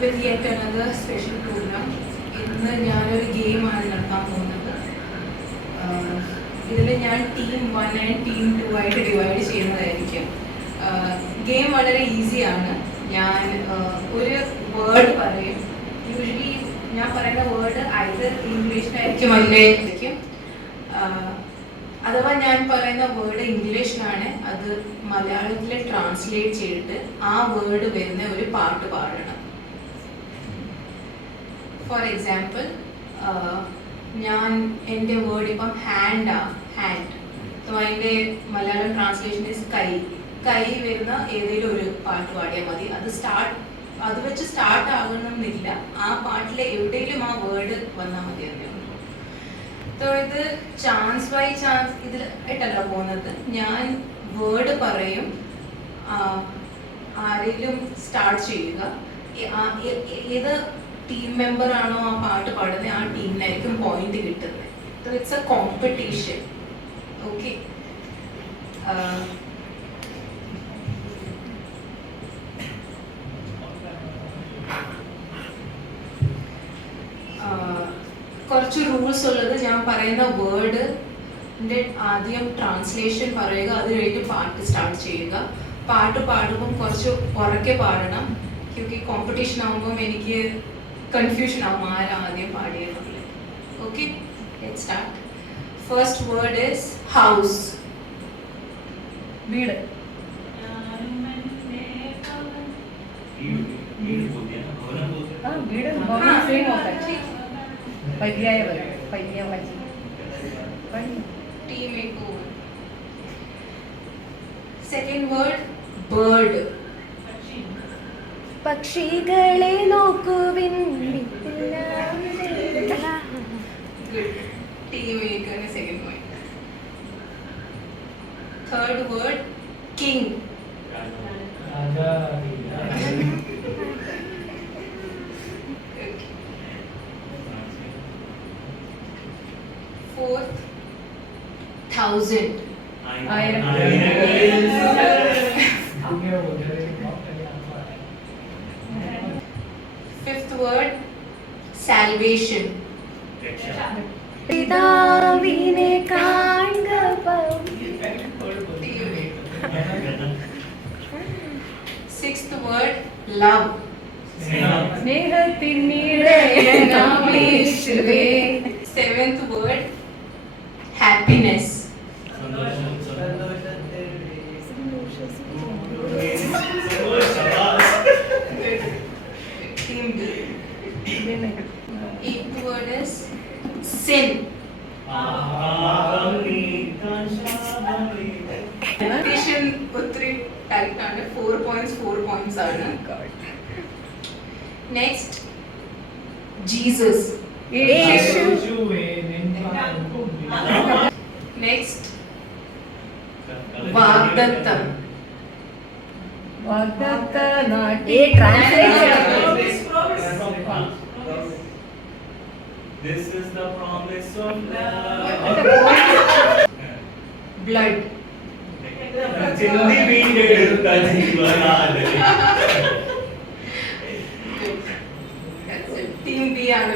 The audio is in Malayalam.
with yet another special program. ഇന്ന് ഞാനൊരു ഗെയിമാണ് നടത്താൻ പോകുന്നത്. ഇതിൽ ഞാൻ ടീം 1 ആൻഡ് ടീം 2 ആയിട്ട് ഡിവൈഡ് ചെയ്യുന്നതായിരിക്കും. ഗെയിം വളരെ ഈസിയാണ്. ഞാൻ ഒരു വേർഡ് പറയും. യൂഷ്വലി ഞാൻ പറയുന്ന വേർഡ് ഐദർ ഇംഗ്ലീഷിലായിരിക്കും അല്ലെങ്കിൽ അഥവാ ഞാൻ പറയുന്ന വേർഡ് ഇംഗ്ലീഷിലാണ്, അത് മലയാളത്തിൽ ട്രാൻസ്ലേറ്റ് ചെയ്തിട്ട് ആ വേർഡ് വരുന്ന ഒരു പാട്ട് പാടണം. ഫോർ എക്സാമ്പിൾ, ഞാൻ എൻ്റെ വേർഡ് ഇപ്പം ഹാൻഡ്. സോ അതിൻ്റെ മലയാളം ട്രാൻസ്ലേഷൻ ഇസ് കൈ. കൈ വരുന്ന ഏതെങ്കിലും ഒരു പാട്ട് പാടിയാൽ മതി. അത് വെച്ച് സ്റ്റാർട്ട് ആകണമെന്നില്ല. ആ പാട്ടിലെ എവിടെയെങ്കിലും ആ വേർഡ് വന്നാൽ മതി. ഇത് ചാൻസ് ബൈ ചാൻസ് ഇതിലായിട്ടല്ല പോകുന്നത്. ഞാൻ വേർഡ് പറയും, ആരെങ്കിലും സ്റ്റാർട്ട് ചെയ്യുക. ഏത് ടീം മെമ്പർ ആണോ ആ പാട്ട് പാടുന്നത് ആ ടീമിനായിരിക്കും പോയിന്റ് കിട്ടുന്നത്. So it's A competition. Okay, കുറച്ച് റൂൾസ് ഉള്ളത്. ഞാൻ പറയുന്ന വേർഡിൻ്റെ ആദ്യം ട്രാൻസ്ലേഷൻ പറയുക, അത് കഴിഞ്ഞ് പാട്ട് സ്റ്റാർട്ട് ചെയ്യുക. പാട്ട് പാടുമ്പം കുറച്ച് ഉറക്കെ പാടണം. ക്യൂക്കി കോമ്പറ്റീഷൻ ആകുമ്പം എനിക്ക് കൺഫ്യൂഷൻ ആവും ആരാ ആദ്യം പാടിയെന്നുള്ളത്. Okay, let's start. First word is house. വീട്. Second word bird. പക്ഷികളെ നോക്കുവിൻ. Second point. Third word king. Fourth, 1000. Fifth word, salvation. പിതാവിനെ കാണുക. Sixth word, love. Seventh word, happiness. Eighth word is sin. ഒത്തിരി ടൈറ്റ് ആണ്. 4 points ആണ്. Next, Jesus. Next, വാഗ്ദത്തം. This is the promise of love. Blood. Team B ആണ്